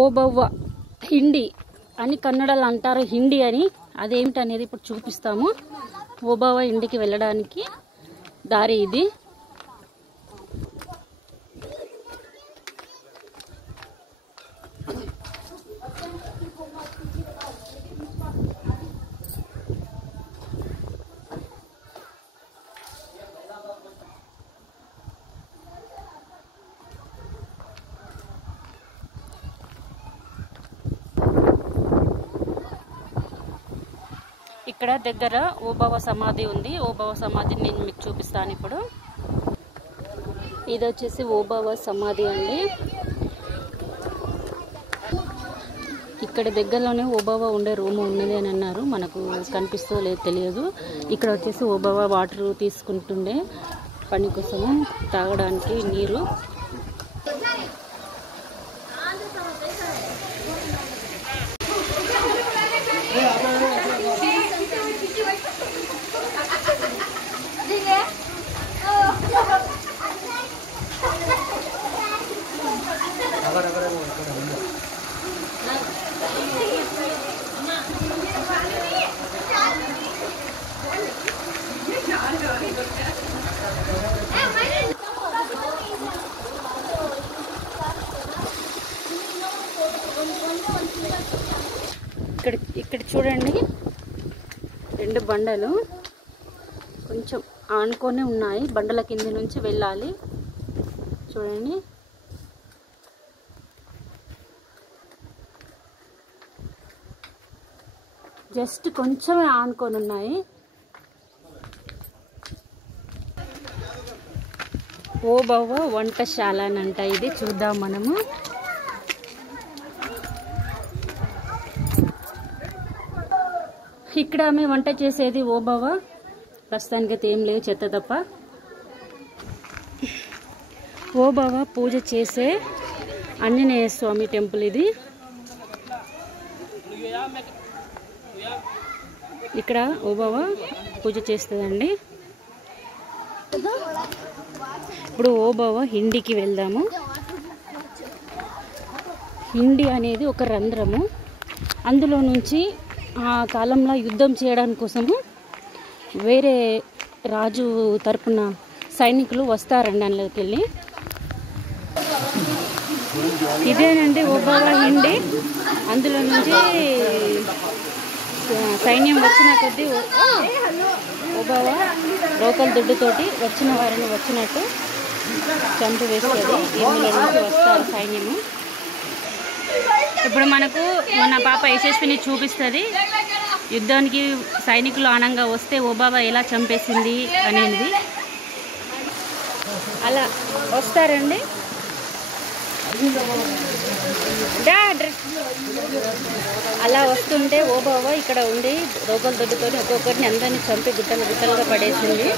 ఓబవ్వ హిండి అని కన్నడలో అంటారు, హిండి అని. అదేమిటి అనేది ఇప్పుడు చూపిస్తాము. ఓబవ్వ హిండికి వెళ్ళడానికి దారి ఇది. ఇక్కడ దగ్గర ఓబవ్వ సమాధి ఉంది. ఓబవ్వ సమాధిని నేను మీకు చూపిస్తాను ఇప్పుడు. ఇది వచ్చేసి ఓబవ్వ సమాధి అండి. ఇక్కడ దగ్గరలోనే ఓబవ్వ ఉండే రూమ్ ఉన్నది అని అన్నారు. మనకు కనిపిస్తుందో లేదో తెలియదు. ఇక్కడ వచ్చేసి ఓబవ్వ వాటర్ తీసుకుంటుండే పని కోసము, తాగడానికి నీరు. ఇక్కడ చూడండి, 2 బండలు కొంచెం ఆనుకొని ఉన్నాయి. బండల కింద నుంచి వెళ్ళాలి. చూడండి, జస్ట్ కొంచెమే ఆనుకొని ఉన్నాయి. ఓబవ్వ వంటశాల అని అంట ఇది. చూద్దాం మనము. ఇక్కడ ఆమె వంట చేసేది ఓబవ్వ. ప్రస్తుతానికైతే ఏం లేదు, చెత్త తప్ప. ఓబవ్వ పూజ చేసే ఆంజనేయ స్వామి టెంపుల్ ఇది. ఇక్కడ ఓబవ్వ పూజ చేస్తుందండి. ఇప్పుడు ఓబవ్వ హిండికి వెళ్దాము. హిండి అనేది ఒక రంధ్రము. అందులో నుంచి ఆ కాలంలో యుద్ధం చేయడానికి కోసము వేరే రాజు తరపున సైనికులు వస్తారండి అందులోకి వెళ్ళి. ఇదేనండి ఓబవ్వ హిండి. అందులో నుంచి సైన్యం వచ్చిన కొద్దీ ఓబవ్వ రోకల్ దుడ్డుతోటి వచ్చిన వారిని వచ్చినట్టు చంపివేస్తుంది. ఇందులో నుంచి వస్తారు సైన్యము. ఇప్పుడు మనకు మన పాప యశస్విని చూపిస్తుంది. యుద్ధానికి సైనికులు ఆనంగా వస్తే ఓబవ్వ ఎలా చంపేసింది అనేది. అలా వస్తారండి. అలా వస్తుంటే ఓబవ్వ ఇక్కడ ఉండి రోకల దొడ్డుతో ఒక్కొక్కరిని అందరినీ చంపి గుట్టలుగా పడేసింది.